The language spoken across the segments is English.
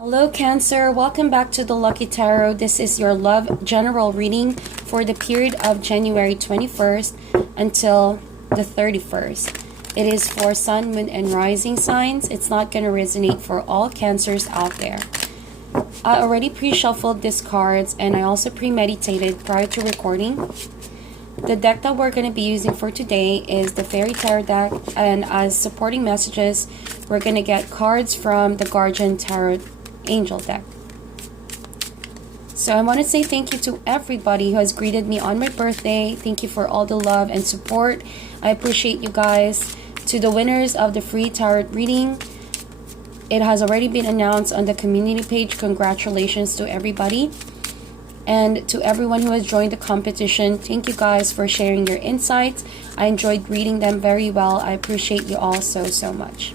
Hello, Cancer. Welcome back to the Lucky Tarot. This is your love general reading for the period of January 21st until the 31st. It is for Sun, Moon, and Rising signs. It's not going to resonate for all Cancers out there. I already pre-shuffled these cards and I also premeditated prior to recording. The deck that we're going to be using for today is the Fairy Tarot deck, and as supporting messages, we're going to get cards from the Guardian Tarot Angel deck. So I want to say thank you to everybody who has greeted me on my birthday. Thank you for all the love and support. I appreciate you guys. To the winners of the free tarot reading, it has already been announced on the community page. Congratulations to everybody. And to everyone who has joined the competition, thank you guys for sharing your insights. I enjoyed reading them very well. I appreciate you all so much.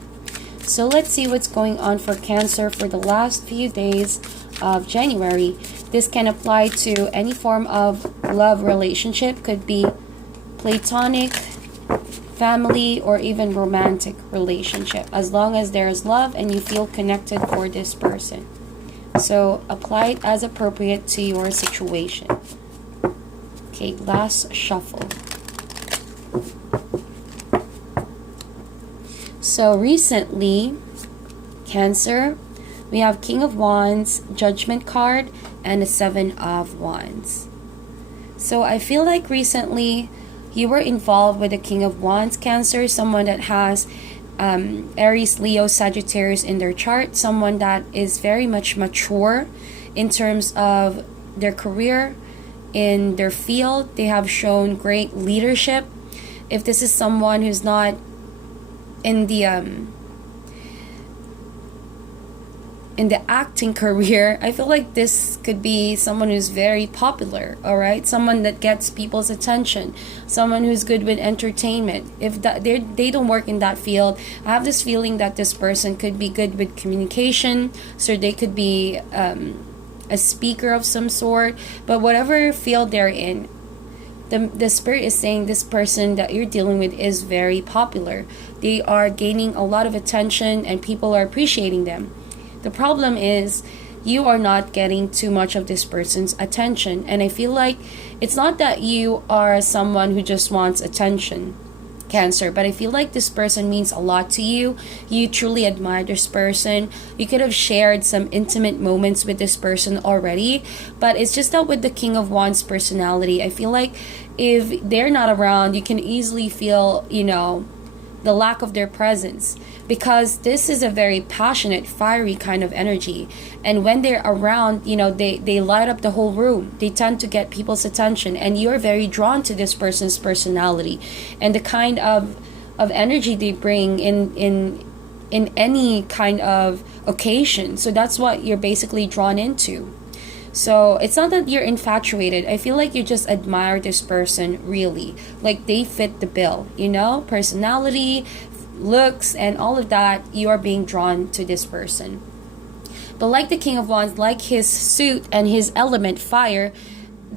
So let's see what's going on for Cancer for the last few days of January. This can apply to any form of love relationship. Could be platonic, family, or even romantic relationship. As long as there is love and you feel connected for this person. So apply it as appropriate to your situation. Okay, last shuffle. So recently, Cancer, we have King of Wands, Judgment card, and a Seven of Wands. So I feel like recently you were involved with the King of Wands, Cancer, someone that has Aries, Leo, Sagittarius in their chart, someone that is very much mature in terms of their career, in their field. They have shown great leadership. If this is someone who's not in the acting career, I feel like this could be someone who's very popular, all right? Someone that gets people's attention, someone who's good with entertainment. If that they don't work in that field, I have this feeling that this person could be good with communication, so they could be a speaker of some sort. But whatever field they're in, the spirit is saying this person that you're dealing with is very popular. They are gaining a lot of attention and people are appreciating them. The problem is you are not getting too much of this person's attention. And I feel like it's not that you are someone who just wants attention, Cancer, but I feel like this person means a lot to you. You truly admire this person. You could have shared some intimate moments with this person already, but it's just that with the King of Wands personality, I feel like if they're not around, you can easily feel, the lack of their presence, because this is a very passionate, fiery kind of energy, and when they're around, they light up the whole room. They tend to get people's attention, and you're very drawn to this person's personality and the kind of energy they bring in any kind of occasion. So that's what you're basically drawn into. So it's not that you're infatuated. I feel like you just admire this person, really. Like they fit the bill, personality, looks, and all of that. You are being drawn to this person. But like the King of Wands, like his suit and his element, fire,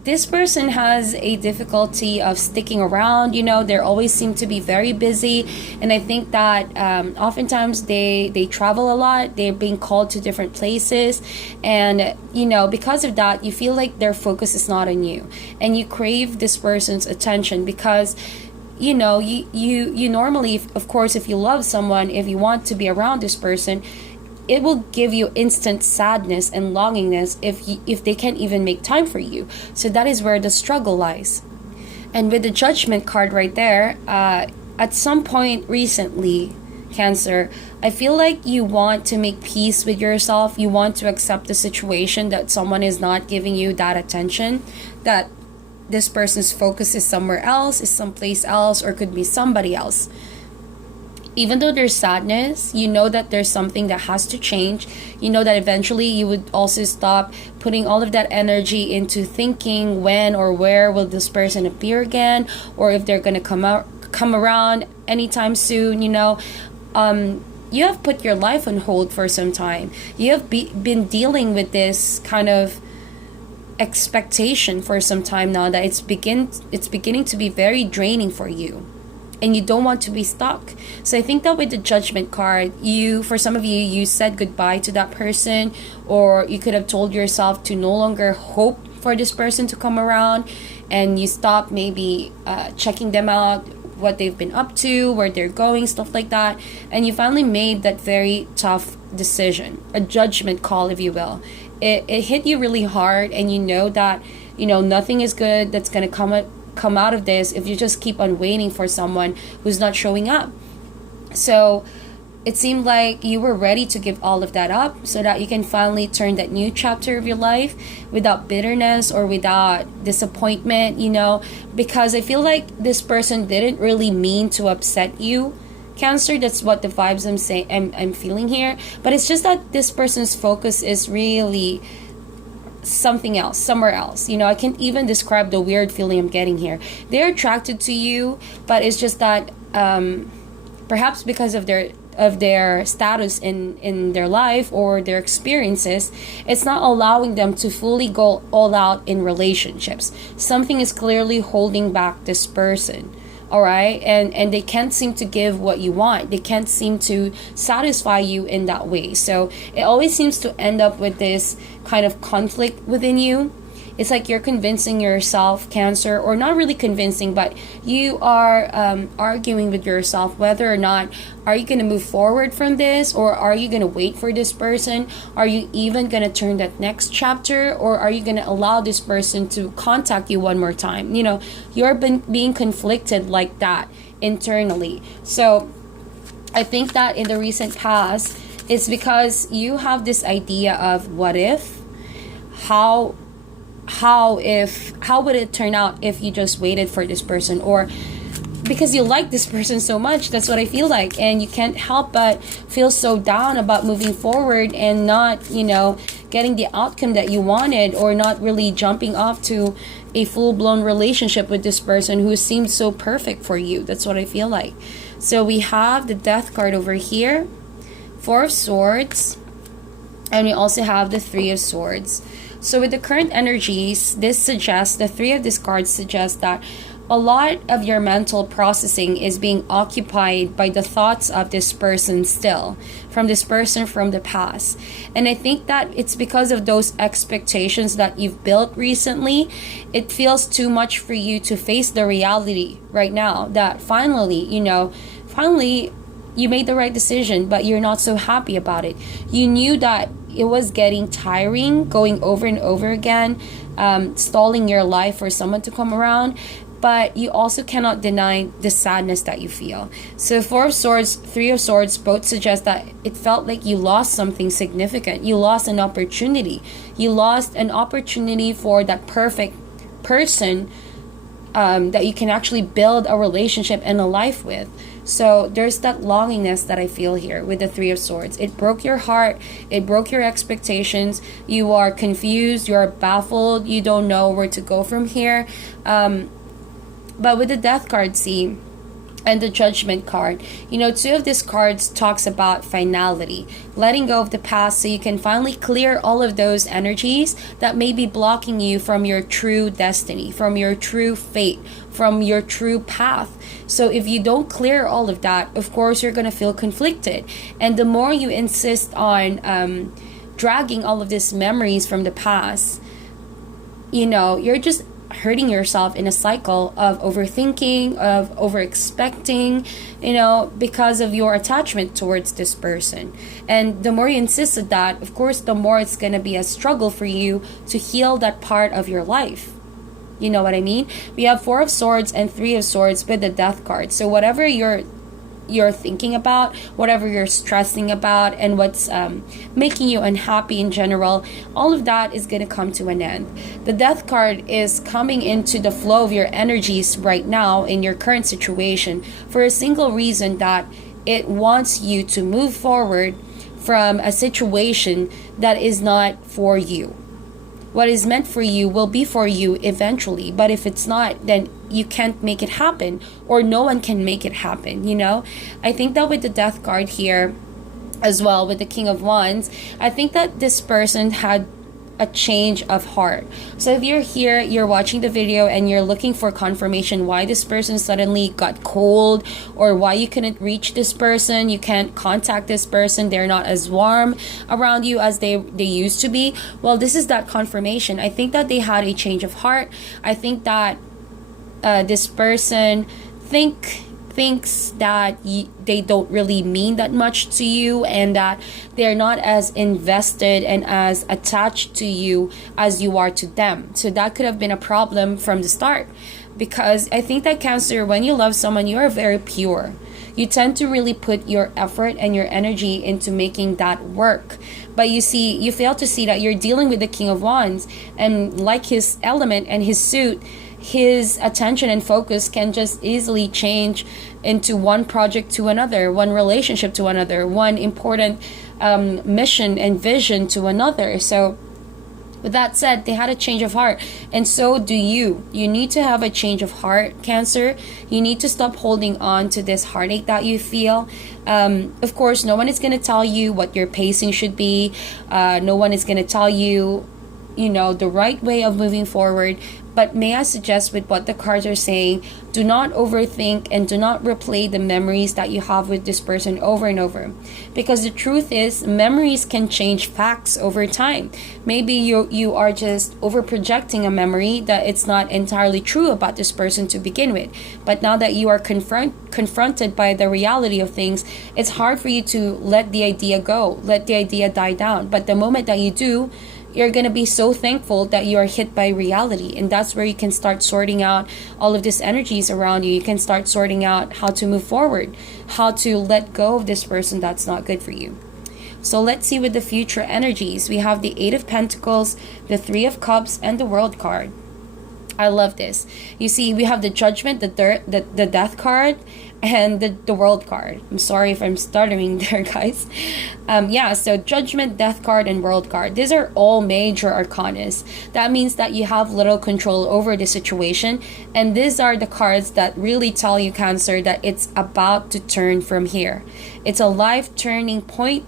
this person has a difficulty of sticking around. They always seem to be very busy, and I think that oftentimes they travel a lot. They're being called to different places, and because of that, you feel like their focus is not on you, and you crave this person's attention because you normally, of course, if you love someone, if you want to be around this person, it will give you instant sadness and longingness if they can't even make time for you. So that is where the struggle lies. And with the Judgment card right there, at some point recently, Cancer, I feel like you want to make peace with yourself. You want to accept the situation that someone is not giving you that attention, that this person's focus is somewhere else, is someplace else, or could be somebody else. Even though there's sadness, you know that there's something that has to change. You know that eventually you would also stop putting all of that energy into thinking when or where will this person appear again, or if they're going to come around anytime soon. You have put your life on hold for some time. You have been dealing with this kind of expectation for some time now that it's beginning to be very draining for you. and you don't want to be stuck. So I think that with the Judgment card, for some of you, you said goodbye to that person, or you could have told yourself to no longer hope for this person to come around, and you stop maybe checking them out, what they've been up to, where they're going, stuff like that. And you finally made that very tough decision, a judgment call, if you will. It hit you really hard, and you know that, nothing is good that's going to come out of this if you just keep on waiting for someone who's not showing up. So it seemed like you were ready to give all of that up so that you can finally turn that new chapter of your life without bitterness or without disappointment, because I feel like this person didn't really mean to upset you, Cancer. That's what the vibes I'm feeling here. But it's just that this person's focus is really something else, somewhere else. I can't even describe the weird feeling I'm getting here. They're attracted to you, but it's just that perhaps because of their status in their life or their experiences, it's not allowing them to fully go all out in relationships. Something is clearly holding back this person. All right, and they can't seem to give what you want. They can't seem to satisfy you in that way. So it always seems to end up with this kind of conflict within you. It's like you're convincing yourself, Cancer, or not really convincing, but you are arguing with yourself whether or not are you going to move forward from this, or are you going to wait for this person? Are you even going to turn that next chapter, or are you going to allow this person to contact you one more time? You're being conflicted like that internally. So I think that in the recent past, it's because you have this idea of what if, how would it turn out if you just waited for this person, or because you like this person so much. That's what I feel like, and you can't help but feel so down about moving forward and not getting the outcome that you wanted, or not really jumping off to a full-blown relationship with this person who seems so perfect for you. That's what I feel like. So we have the Death card over here, Four of Swords, and we also have the Three of Swords. So with the current energies, the three of these cards suggest that a lot of your mental processing is being occupied by the thoughts of this person still, from this person from the past. And I think that it's because of those expectations that you've built recently. It feels too much for you to face the reality right now that finally you made the right decision, but you're not so happy about it. You knew that it was getting tiring, going over and over again, stalling your life for someone to come around, but you also cannot deny the sadness that you feel. So Four of Swords, Three of Swords both suggest that it felt like you lost something significant. You lost an opportunity. You lost an opportunity for that perfect person that you can actually build a relationship and a life with. So there's that longingness that I feel here with the Three of Swords. It broke your heart. It broke your expectations. You are confused. You are baffled. You don't know where to go from here. But with the Death card, see, and the Judgment card, two of these cards talks about finality, letting go of the past so you can finally clear all of those energies that may be blocking you from your true destiny, from your true fate, from your true path. So if you don't clear all of that, of course you're going to feel conflicted. And the more you insist on dragging all of these memories from the past, you're just hurting yourself in a cycle of overthinking, of over-expecting, because of your attachment towards this person. And the more you insist on that, of course, the more it's going to be a struggle for you to heal that part of your life. You know what I mean? We have Four of Swords and Three of Swords with the Death card. So whatever you're thinking about, whatever you're stressing about, and what's making you unhappy in general, all of that is going to come to an end. The Death card is coming into the flow of your energies right now in your current situation for a single reason, that it wants you to move forward from a situation that is not for you. What is meant for you will be for you eventually, but if it's not, then you can't make it happen, or no one can make it happen. I think that with the Death card here as well, with the King of Wands, I think that this person had a change of heart. So if you're here, you're watching the video and you're looking for confirmation why this person suddenly got cold, or why you couldn't reach this person, you can't contact this person, they're not as warm around you as they used to be, well, this is that confirmation. I think that they had a change of heart. I think that this person thinks that they don't really mean that much to you, and that they're not as invested and as attached to you as you are to them. So that could have been a problem from the start, because I think that Cancer, when you love someone, you are very pure. You tend to really put your effort and your energy into making that work. But you fail to see that you're dealing with the King of Wands, and like his element and his suit, his attention and focus can just easily change into one project to another, one relationship to another, one important mission and vision to another. So with that said, they had a change of heart, and so do you. You need to have a change of heart, Cancer. You need to stop holding on to this heartache that you feel. Of course, no one is going to tell you what your pacing should be. No one is going to tell you, the right way of moving forward. But may I suggest, with what the cards are saying, do not overthink and do not replay the memories that you have with this person over and over. Because the truth is, memories can change facts over time. Maybe you are just over projecting a memory that it's not entirely true about this person to begin with. But now that you are confronted by the reality of things, it's hard for you to let the idea go, let the idea die down. But the moment that you do, you're going to be so thankful that you are hit by reality. And that's where you can start sorting out all of these energies around you. You can start sorting out how to move forward, how to let go of this person that's not good for you. So let's see with the future energies. We have the Eight of Pentacles, the Three of Cups, and the World card. I love this. You see, we have the Judgment, the Death card, and the World card. I'm sorry if I'm stuttering there, guys. So Judgment, Death card, and World card. These are all major arcanas. That means that you have little control over the situation. And these are the cards that really tell you, Cancer, that it's about to turn from here. It's a life turning point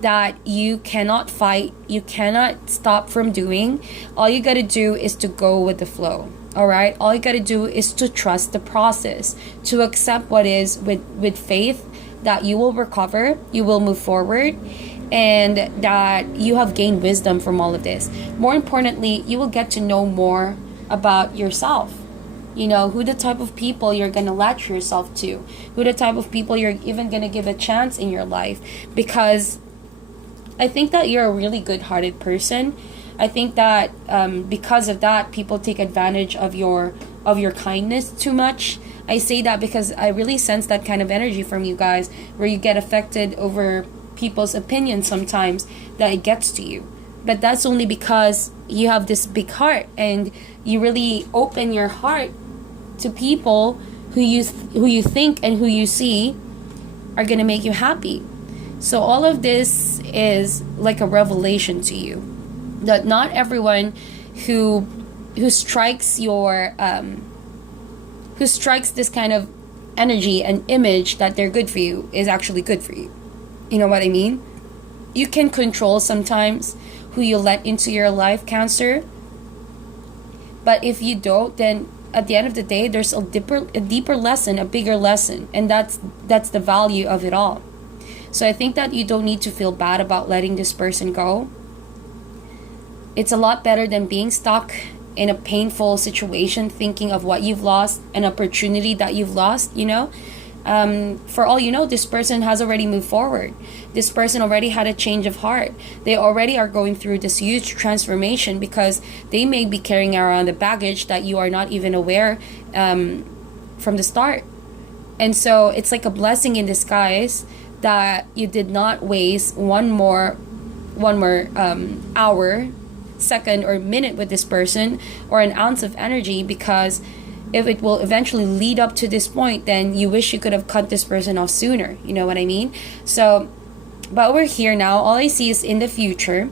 that you cannot fight, you cannot stop from doing. All you gotta do is to go with the flow. All right, all you gotta do is to trust the process, to accept what is with faith that you will recover, you will move forward, and that you have gained wisdom from all of this. More importantly, you will get to know more about yourself. Who the type of people you're gonna latch yourself to, who the type of people you're even gonna give a chance in your life. Because I think that you're a really good-hearted person. I think that because of that, people take advantage of your kindness too much. I say that because I really sense that kind of energy from you guys, where you get affected over people's opinions sometimes, that it gets to you. But that's only because you have this big heart, and you really open your heart to people who you think and who you see are gonna make you happy. So all of this is like a revelation to you, that not everyone who strikes your who strikes this kind of energy and image that they're good for you is actually good for you. You know what I mean? You can control sometimes who you let into your life, Cancer. But if you don't, then at the end of the day, there's a deeper lesson, a bigger lesson, and that's the value of it all. So I think that you don't need to feel bad about letting this person go. It's a lot better than being stuck in a painful situation, thinking of what you've lost, an opportunity that you've lost, For all you know, this person has already moved forward. This person already had a change of heart. They already are going through this huge transformation, because they may be carrying around the baggage that you are not even aware from the start. And so it's like a blessing in disguise that you did not waste one more hour, second, or minute with this person, or an ounce of energy, because if it will eventually lead up to this point, then you wish you could have cut this person off sooner. You know what I mean? So, but we're here now. All I see is in the future,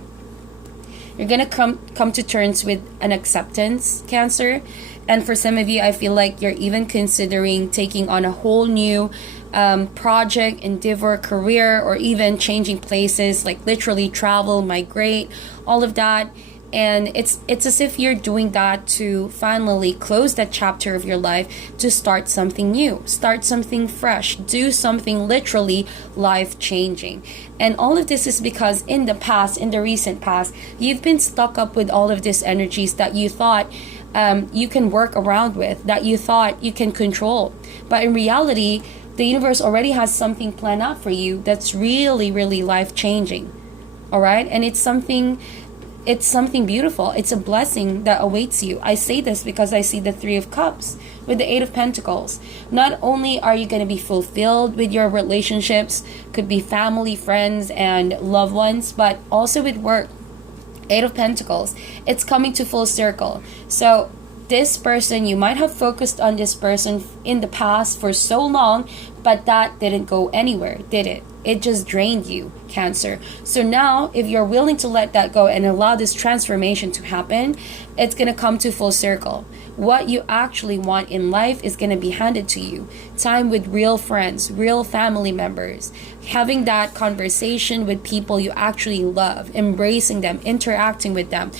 you're gonna come to terms with an acceptance, Cancer. And for some of you, I feel like you're even considering taking on a whole new project, endeavor, career, or even changing places, like literally travel, migrate, all of that. And it's as if you're doing that to finally close that chapter of your life, to start something new, start something fresh, do something literally life changing. And all of this is because in the past, in the recent past, you've been stuck up with all of these energies that you thought you can work around with, that you thought you can control. But in reality, the universe already has something planned out for you that's really, really life changing. All right? And it's something beautiful. It's a blessing that awaits you. I say this because I see the Three of Cups with the Eight of Pentacles. Not only are you going to be fulfilled with your relationships, could be family, friends, and loved ones, but also with work. Eight of Pentacles. It's coming to full circle. So this person, you might have focused on this person in the past for so long, but that didn't go anywhere, did it? It just drained you, Cancer. So now, if you're willing to let that go and allow this transformation to happen, it's going to come to full circle. What you actually want in life is going to be handed to you. Time with real friends, real family members, having that conversation with people you actually love, embracing them, interacting with them,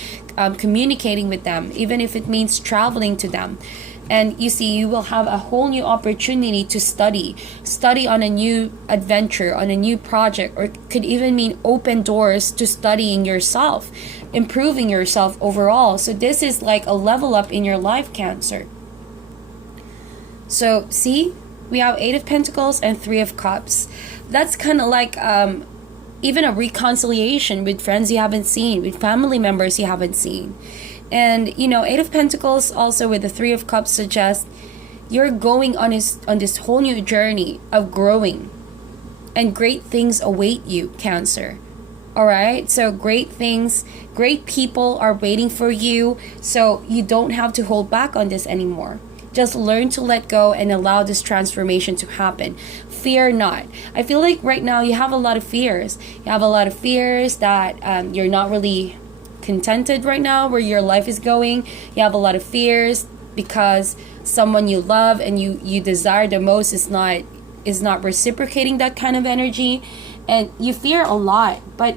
communicating with them, even if it means traveling to them. And you see, you will have a whole new opportunity to study on a new adventure, on a new project, or it could even mean open doors to studying yourself, improving yourself overall. So this is like a level up in your life, Cancer. So see, we have Eight of Pentacles and Three of Cups. That's kind of like even a reconciliation with friends you haven't seen, with family members you haven't seen. And you know, Eight of Pentacles also with the Three of Cups suggests you're going on this whole new journey of growing, and great things await you, Cancer. All right, so great things, great people are waiting for you, so you don't have to hold back on this anymore. Just learn to let go and allow this transformation to happen. Fear not. I feel like right now you have a lot of fears. You have a lot of fears that you're not really contented right now where your life is going. You have a lot of fears because someone you love and you desire the most is not reciprocating that kind of energy, and you fear a lot, but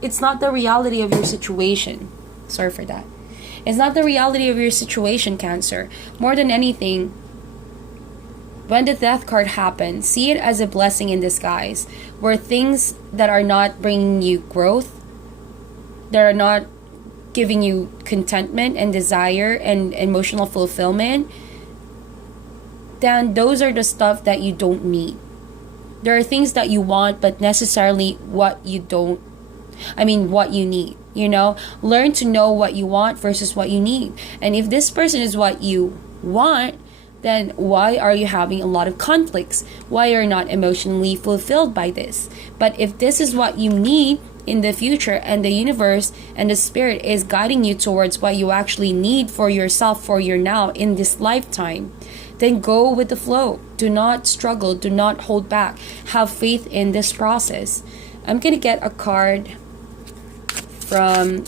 it's not the reality of your situation. Sorry for that. It's not the reality of your situation, Cancer. More than anything, when the Death card happens, see it as a blessing in disguise, where things that are not bringing you growth, that are not giving you contentment and desire and emotional fulfillment, then those are the stuff that you don't need. There are things that you want, but necessarily what you need. You know, learn to know what you want versus what you need. And if this person is what you want, then why are you having a lot of conflicts? Why are you not emotionally fulfilled by this? But if this is what you need in the future, and the universe and the spirit is guiding you towards what you actually need for yourself, for your now in this lifetime, then go with the flow. Do not struggle. Do not hold back. Have faith in this process. I'm going to get a card from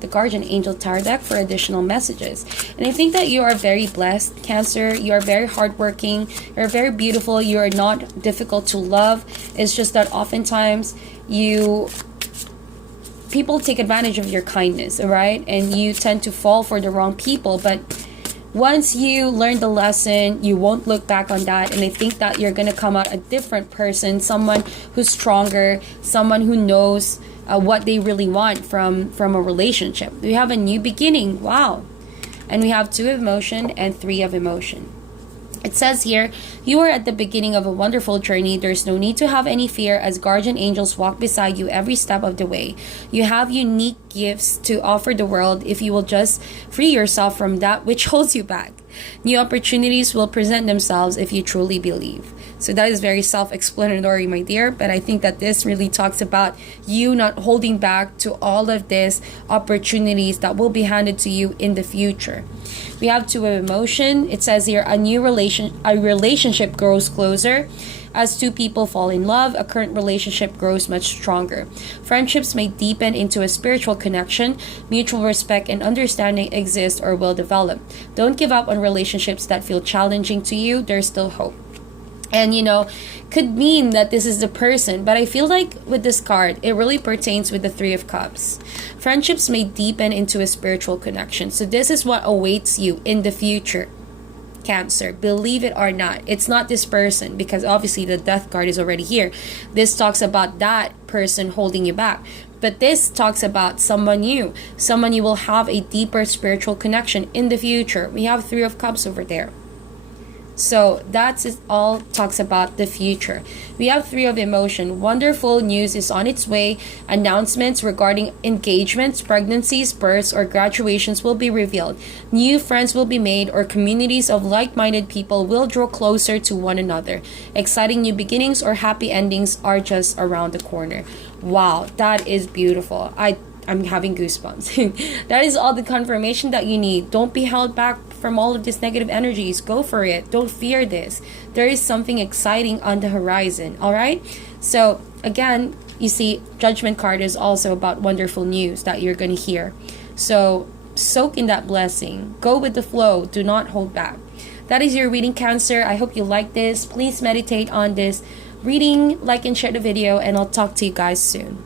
the Guardian Angel Tarot deck for additional messages. And I think that you are very blessed, Cancer. You are very hardworking. You're very beautiful. You are not difficult to love. It's just that oftentimes people take advantage of your kindness, all right? And you tend to fall for the wrong people. But once you learn the lesson, you won't look back on that. And I think that you're going to come out a different person, someone who's stronger, someone who knows what they really want from a relationship. We have a new beginning. Wow. And we have Two of Emotion and Three of Emotion. It says here, you are at the beginning of a wonderful journey. There's no need to have any fear as guardian angels walk beside you every step of the way. You have unique gifts to offer the world if you will just free yourself from that which holds you back. New opportunities will present themselves if you truly believe. So that is very self-explanatory, my dear, but I think that this really talks about you not holding back to all of these opportunities that will be handed to you in the future. We have Two of Emotion. It says here, a relationship grows closer. As two people fall in love, a current relationship grows much stronger. Friendships may deepen into a spiritual connection. Mutual respect and understanding exist or will develop. Don't give up on relationships that feel challenging to you. There's still hope. And could mean that this is the person, but I feel like with this card it really pertains with the Three of Cups. Friendships may deepen into a spiritual connection, so this is what awaits you in the future, Cancer. Believe it or not, it's not this person, because obviously the Death card is already here. This talks about that person holding you back, but this talks about someone you will have a deeper spiritual connection in the future. We have Three of Cups over there. So that's it, all talks about the future. We have Three of Emotion. Wonderful news is on its way. Announcements regarding engagements, pregnancies, births, or graduations will be revealed. New friends will be made, or communities of like-minded people will draw closer to one another. Exciting new beginnings or happy endings are just around the corner. Wow, that is beautiful. I'm having goosebumps. That is all the confirmation that you need. Don't be held back from all of these negative energies. Go for it. Don't fear this. There is something exciting on the horizon. All right? So, again, you see, Judgment card is also about wonderful news that you're going to hear. So, soak in that blessing. Go with the flow. Do not hold back. That is your reading, Cancer. I hope you like this. Please meditate on this reading, like and share the video, and I'll talk to you guys soon.